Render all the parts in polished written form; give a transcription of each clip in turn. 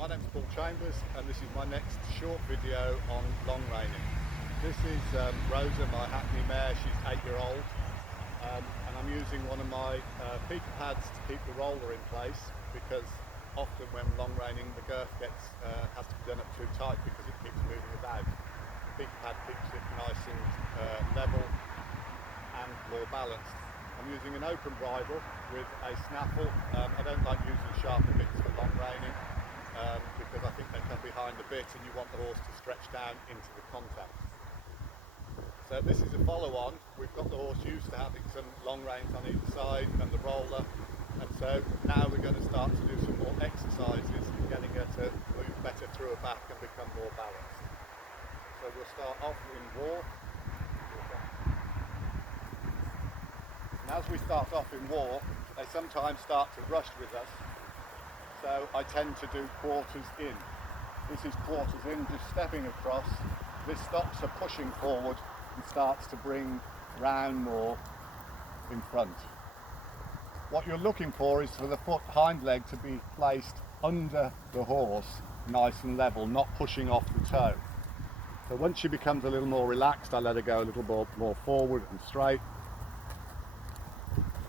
My name's Paul Chambers and this is my next short video on long reining. This is Rosa, my Hackney mare. She's 8-year-old and I'm using one of my peaker pads to keep the roller in place, because often when long reining the girth has to be done up too tight because it keeps moving about. The peaker pad keeps it nice and level and more balanced. I'm using an open bridle with a snaffle. I don't like using sharper bits for long reining because I think they come behind the bit and you want the horse to stretch down into the contact. So this is a follow-on. We've got the horse used to having some long reins on either side and the roller, and so now we're going to start to do some more exercises in getting her to move better through her back and become more balanced. So we'll start off in walk. And as we start off in walk, they sometimes start to rush with us. So I tend to do quarters in. This is quarters in, just stepping across. This stops her pushing forward and starts to bring round more in front. What you're looking for is for the hind leg to be placed under the horse, nice and level, not pushing off the toe. So once she becomes a little more relaxed, I let her go a little more forward and straight.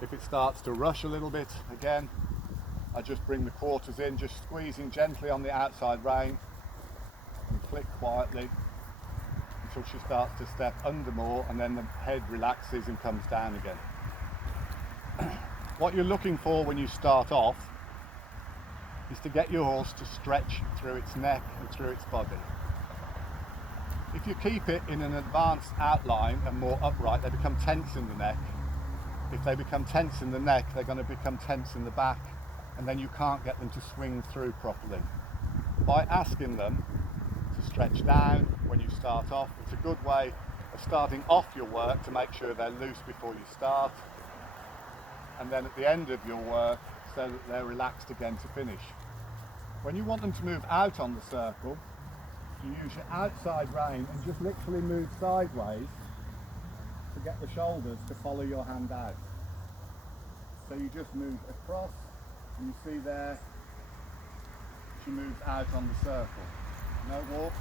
If it starts to rush a little bit, again, I just bring the quarters in, just squeezing gently on the outside rein and flick quietly until she starts to step under more, and then the head relaxes and comes down again. What you're looking for when you start off is to get your horse to stretch through its neck and through its body. If you keep it in an advanced outline and more upright, they become tense in the neck. If they become tense in the neck, they're going to become tense in the back, and then you can't get them to swing through properly. By asking them to stretch down when you start off, it's a good way of starting off your work to make sure they're loose before you start, and then at the end of your work so that they're relaxed again to finish. When you want them to move out on the circle, you use your outside rein and just literally move sideways to get the shoulders to follow your hand out. So you just move across, and you see there she moves out on the circle. No, walk,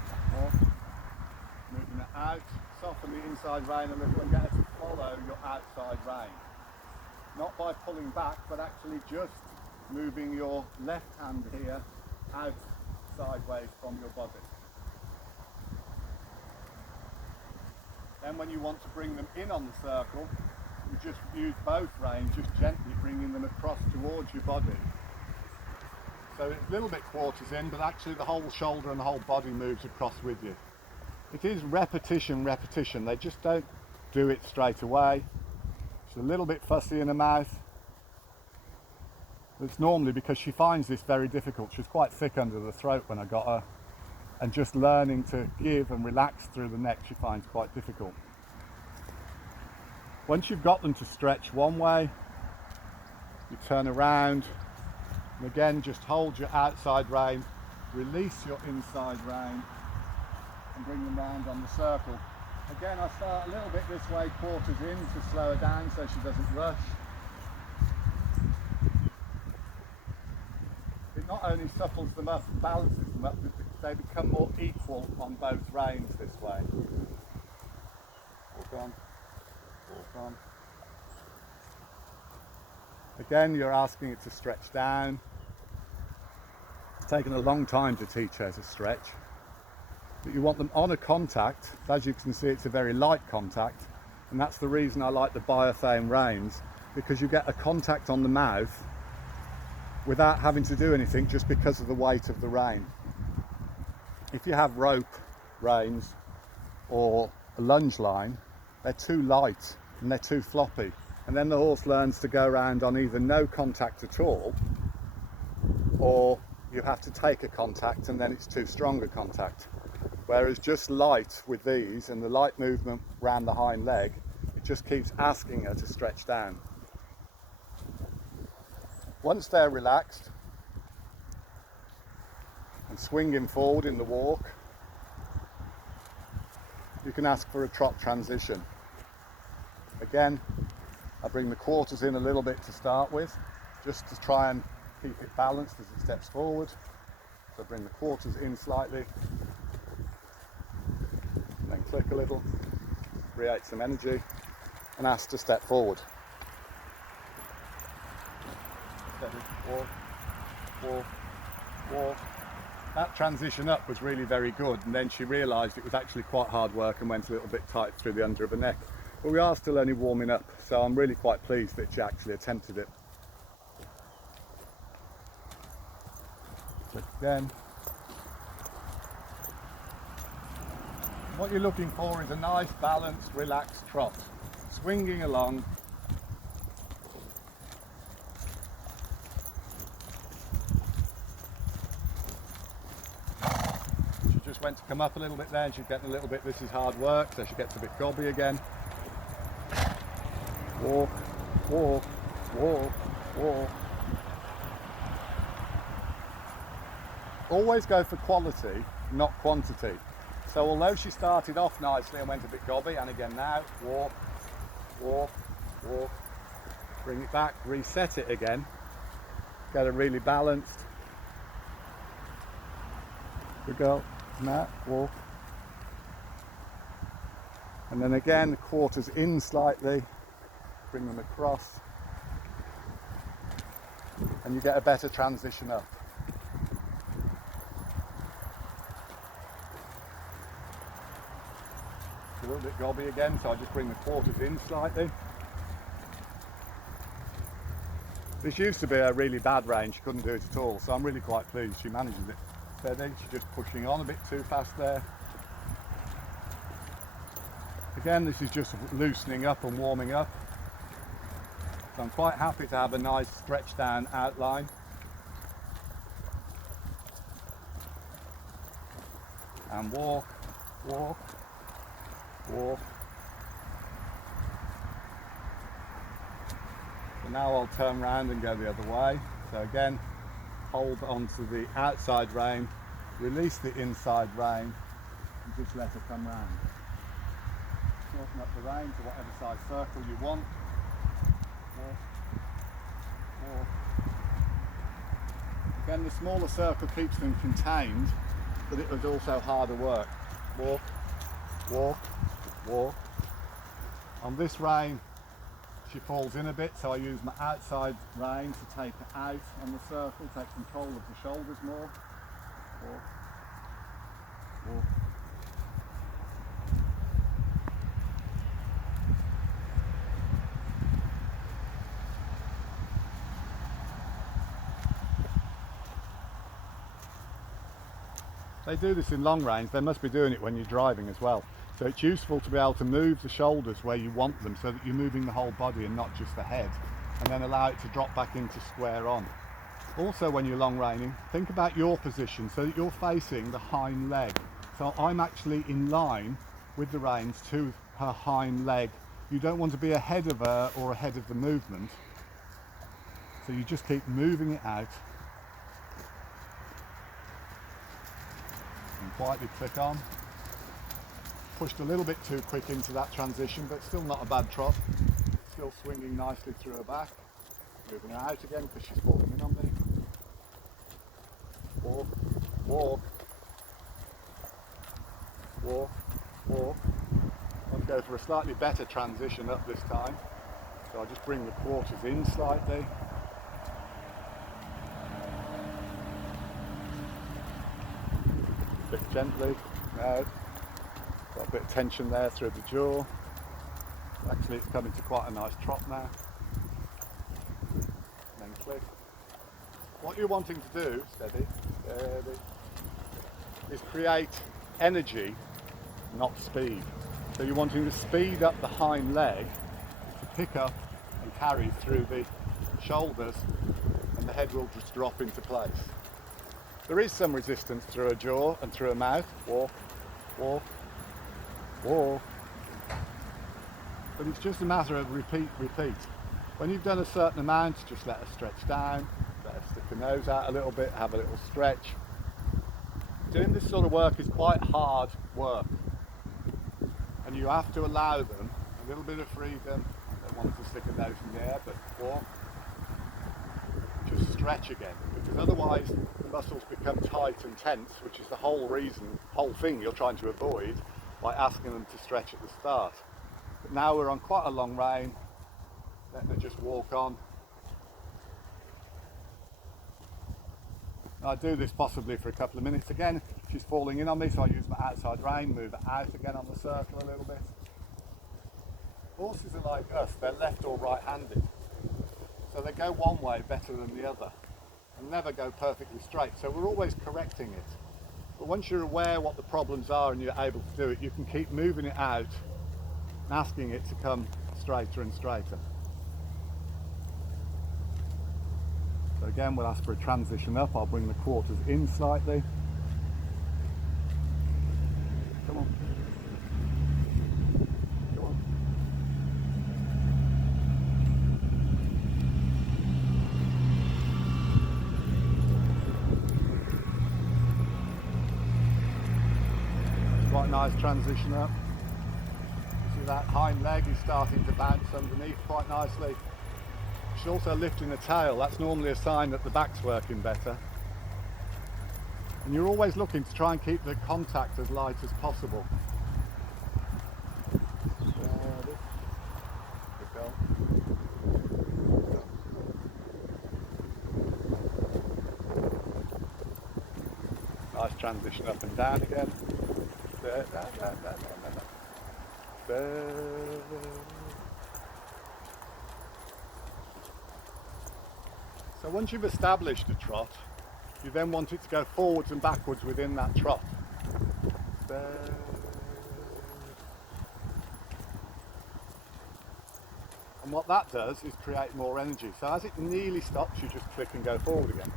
moving it out, soften the inside rein a little and get her to follow your outside rein. Not by pulling back, but actually just moving your left hand here out sideways from your body. Then when you want to bring them in on the circle, you just use both reins, just gently bringing them across towards your body. So it's a little bit quarters in, but actually the whole shoulder and the whole body moves across with you. It is repetition, repetition. They just don't do it straight away. She's a little bit fussy in her mouth. It's normally because she finds this very difficult. She's quite thick under the throat when I got her, and just learning to give and relax through the neck she finds quite difficult. Once you've got them to stretch one way, you turn around, and again just hold your outside rein, release your inside rein, and bring them round on the circle. Again, I start a little bit this way, quarters in, to slow her down so she doesn't rush. It not only supples them up and balances them up, but they become more equal on both reins this way. Walk on, walk on. Again, you're asking it to stretch down. It's taken a long time to teach her to stretch, but you want them on a contact. As you can see, it's a very light contact, and that's the reason I like the biofane reins, because you get a contact on the mouth without having to do anything, just because of the weight of the rein. If you have rope reins or a lunge line, they're too light and they're too floppy, and then the horse learns to go around on either no contact at all, or you have to take a contact and then it's too strong a contact. Whereas just light with these and the light movement around the hind leg, it just keeps asking her to stretch down. Once they're relaxed and swinging forward in the walk, you can ask for a trot transition. Again, I bring the quarters in a little bit to start with, just to try and keep it balanced as it steps forward. So bring the quarters in slightly, then click a little, create some energy, and ask to step forward. Steady, walk, walk, walk. That transition up was really very good, and then she realised it was actually quite hard work and went a little bit tight through the under of her neck. But we are still only warming up, so I'm really quite pleased that she actually attempted it. So again, what you're looking for is a nice, balanced, relaxed trot, swinging along. Just went to come up a little bit there, and she's getting a little bit, this is hard work, so she gets a bit gobby again. Walk, walk, walk, walk. Always go for quality, not quantity. So although she started off nicely and went a bit gobby, and again now, walk, walk, walk, bring it back, reset it again, get her really balanced. Good girl. Now, walk, and then again the quarters in slightly, bring them across, and you get a better transition up. It's a little bit gobby again, so I just bring the quarters in slightly. This used to be a really bad range, she couldn't do it at all, so I'm really quite pleased she manages it. Steady, she's just pushing on a bit too fast there. Again, this is just loosening up and warming up. So I'm quite happy to have a nice stretch down outline. And walk, walk, walk. So now I'll turn around and go the other way. So again, hold onto the outside rein, release the inside rein, and just let her come round. Shorten up the rein to whatever size circle you want. Walk, walk. Again, the smaller circle keeps them contained, but it was also harder work. Walk, walk, walk. On this rein, she falls in a bit, so I use my outside rein to take her out on the circle, take control of the shoulders more. Walk, walk. They do this in long range, they must be doing it when you're driving as well. So it's useful to be able to move the shoulders where you want them so that you're moving the whole body and not just the head, and then allow it to drop back into square on. Also, when you're long reining, think about your position so that you're facing the hind leg. So I'm actually in line with the reins to her hind leg. You don't want to be ahead of her or ahead of the movement. So you just keep moving it out. And quietly click on. Pushed a little bit too quick into that transition, but still not a bad trot. Still swinging nicely through her back. Moving her out again because she's falling in on me. Walk, walk, walk, walk. I'll go for a slightly better transition up this time. So I'll just bring the quarters in slightly. A bit gently. Now, got a bit of tension there through the jaw. Actually, it's coming to quite a nice trot now. And then click. What you're wanting to do, steady, steady, is create energy, not speed. So you're wanting to speed up the hind leg to pick up and carry through the shoulders, and the head will just drop into place. There is some resistance through her jaw and through her mouth. Walk, walk, walk. But it's just a matter of repeat, repeat. When you've done a certain amount, just let her stretch down, let her stick her nose out a little bit, have a little stretch. Doing this sort of work is quite hard work, and you have to allow them a little bit of freedom. I don't want her to stick her nose in the air, but walk. to stretch again, because otherwise the muscles become tight and tense, which is the whole thing you're trying to avoid by asking them to stretch at the start. But now we're on quite a long rein, let her just walk on. I do this possibly for a couple of minutes again. She's falling in on me, so I use my outside rein, move it out again on the circle a little bit. Horses are like us, they're left or right-handed. So they go one way better than the other and never go perfectly straight. So we're always correcting it. But once you're aware what the problems are and you're able to do it, you can keep moving it out and asking it to come straighter and straighter. So again, we'll ask for a transition up. I'll bring the quarters in slightly. Come on. Come on. Quite a nice transition up. See that hind leg is starting to bounce underneath quite nicely. She's also lifting the tail. That's normally a sign that the back's working better. And you're always looking to try and keep the contact as light as possible. Nice transition up and down again. There. So once you've established a trot, you then want it to go forwards and backwards within that trot. And what that does is create more energy. So as it nearly stops, you just click and go forward again.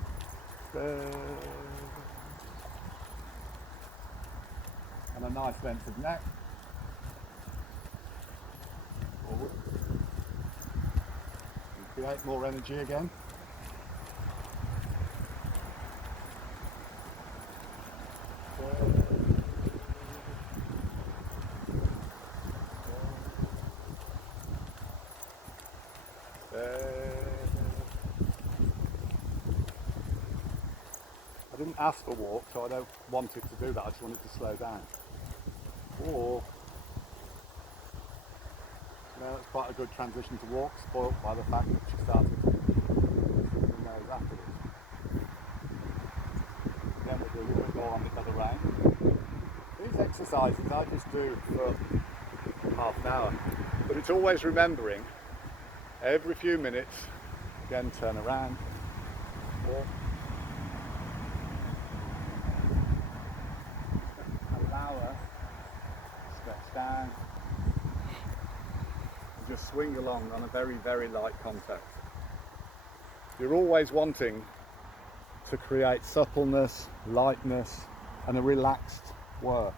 And a nice length of neck. Forward. And create more energy again. I didn't ask for walk, so I don't want it to do that. I just want it to slow down. Or, it's quite a good transition to walk, spoilt by the fact that she started to nose afterwards. Then we'll do a little bit more on the other round. These exercises I just do for half an hour, but it's always remembering every few minutes, again turn around, walk. Allow her to stretch down and just swing along on a very, very light contact. You're always wanting to create suppleness, lightness and a relaxed work.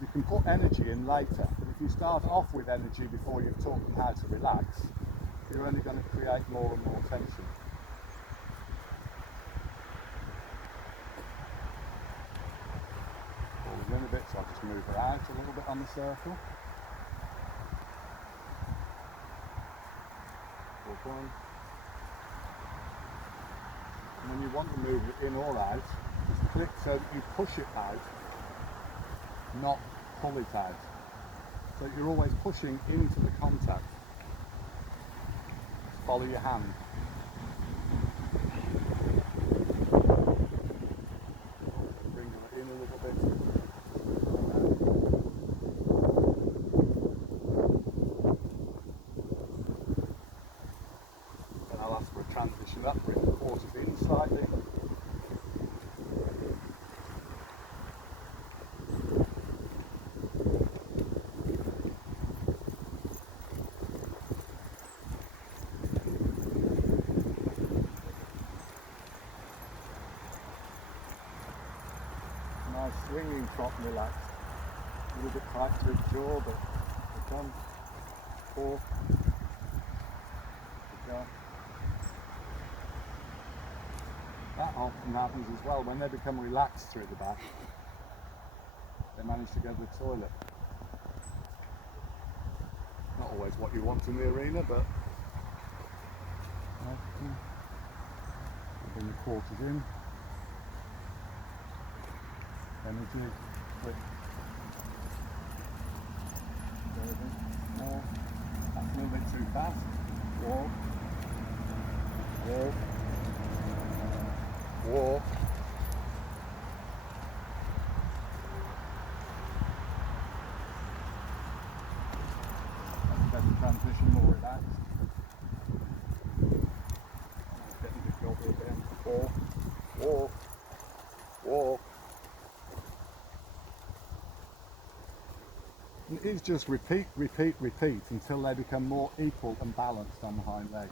You can put energy in later, but if you start off with energy before you've taught them how to relax, you're only going to create more and more tension. Forward in a bit, so I'll just move her out a little bit on the circle. Walk on. And when you want to move it in or out, just click so that you push it out, not pull it out. So you're always pushing into the contact. Just follow your hand. Bring it in a little bit. And I'll ask for a transition up, bring the quarters in slightly. Nice swinging trot, relaxed. A little bit tight to its jaw, but good on. 4. Good job. That often happens as well when they become relaxed through the back. They manage to go to the toilet. Not always what you want in the arena, but Bring the quarters in. Energy, quick. More. That's a little bit too fast. Walk. Walk. Walk. That's the transition, more relaxed. Getting the job again. Walk. Walk. Walk. It is just repeat, repeat, repeat until they become more equal and balanced on the hind leg.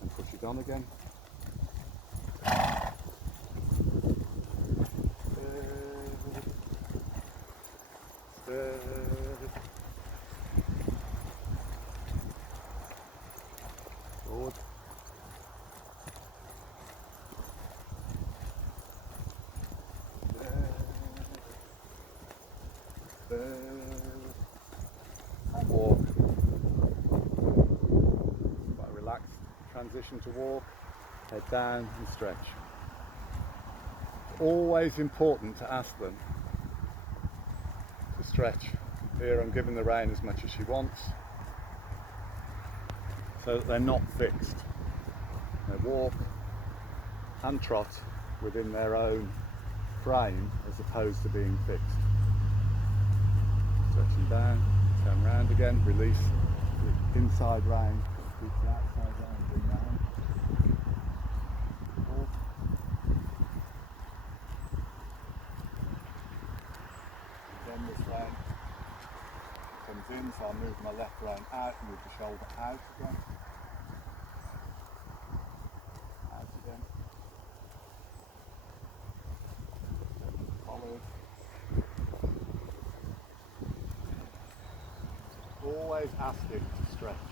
And push it on again. Forward. And walk. Quite a relaxed transition to walk. Head down and stretch. It's always important to ask them to stretch. Here I'm giving the rein as much as she wants, so that they're not fixed. They walk and trot within their own frame as opposed to being fixed. Stretching down, turn round again, release the inside rein, keep the outside rein, bring down. Walk. Again this rein comes in, so I'll move my left rein out, move the shoulder out again. Out again. Forward. Always ask it to stretch.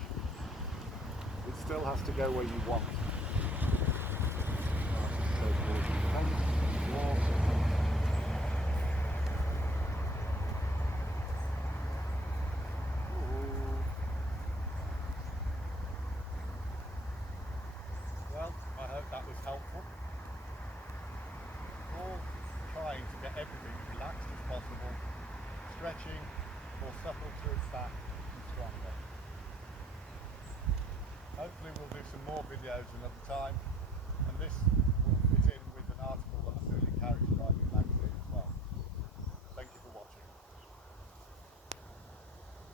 It still has to go where you want. Well, I hope that was helpful. All trying to get everything relaxed as possible, stretching, more supple to its back and stronger. Hopefully we'll do some more videos another time, and this